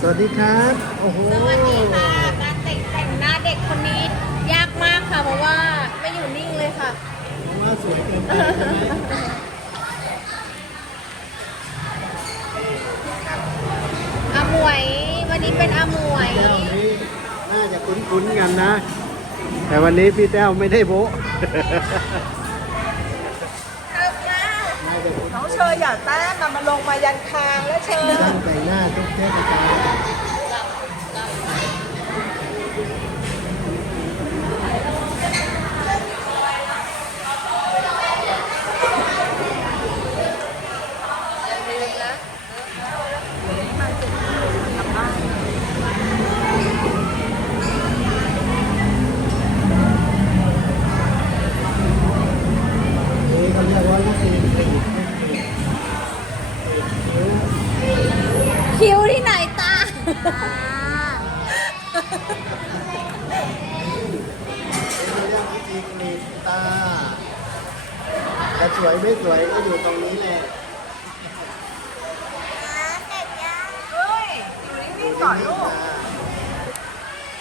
สวัสดีครับ โอ้โห สวัสดีค่ะ การแต่งแต่งหน้าเด็กคนนี้ยากมากค่ะ เพราะว่าไม่อยู่นิ่งเลยค่ะ เพราะว่าสวยเกินไปใช่ไหมอาหมวย วันนี้เป็นอาหมวย แต้วนี่น่าจะคุ้นๆกันนะ แต่วันนี้พี่แต้วไม่ได้โบะ น้องเชยอย่าแต้มนะมันลงมายันคางแล้วเชยตั้งแต่งหน้าต้องเทศกาล เขาเรียกวิธีกรีดตาจะสวยไม่สวยก็อยู่ตรงนี้แหละเฮ้ย อยู่นิ่งๆก่อนลูก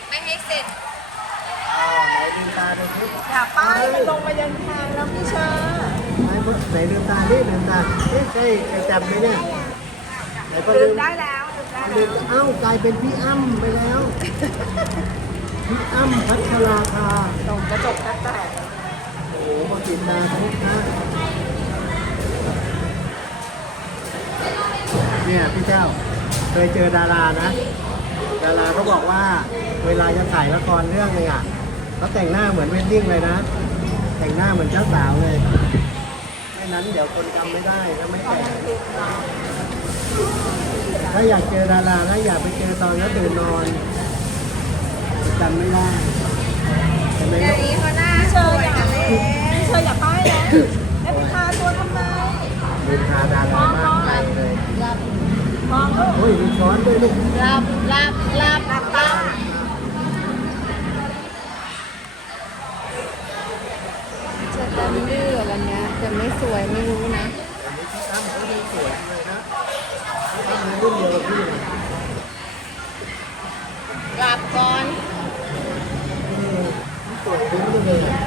ไม่ให้เสร็จอ้าวไหนลืมตาดูสิอย่าป้ายมันลงมายันคางแล้วพี่เชยไหนเพิ่งไหนลืมตาดิลืมตาเอ๊ะใช่ใครจำไหมเนี่ยไหนพอลืลืมมได้แล้ว ลืมได้ลืแล้มวเอ้ากลายเป็นพี่อ้ำไปแล้ว พี่อ้ำพัชราภาตรงกระจกแตกโอ้โหมาติดตาทุกนะเนี่ยพี่เจ้าเคยเจอดารานะ ดาราเขาบอกว่าเวลาจะถ่ายละครเรื่องหนึงอะเขาแต่งหน้าเหมือนเวดดิ้งเลยนะ แต่งหน้าเหมือนเจ้าสาวเลยไม่นั้นเดี๋ยวคนจำไม่ได้ถ้าไม่แต่ง ถ้าอยากเจอดารานะอย่าไปเจอตอนเขาตื่นนอนจำไม่ได้ใช่ไหมเดี๋ยวนี้เขาหน้าๆเชสยวยอย่ากันเล่เลยนเชยอย่าป้ายแล้วแล้วไปทาตัวทำไมลืมทาดารามากไปเลยรับมองลูกโอ้ยมีช้อนด้วยลูกรับรับรับหลับตาจะดำดื้ออะไรเงี้ยจะไม่สวยไม่รู้นะ อันนี้พี่ตั้มเขาดูสวยเลยนะพี่ตั้มในรุ่นเดียวกับพี่เลย รับก่อนอืมสวยขึ้นไปเลยอะ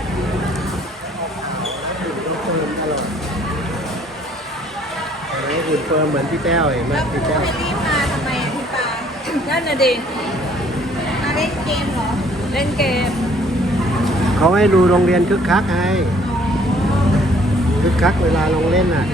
หุ่นเฟิร์มตลอดโอ้ยหุ่นเฟิร์มเหมือนพี่แต้วเห็นไหมแล้วครูพี่แต้วให้รีบมาทำไมอะพี่ปานั่นน่ะดิมาเล่นเกมเหรอ เล่นเกมเขาให้ดูโรงเรียนคึกคักไงคึกคักเวลาลงเล่นอะ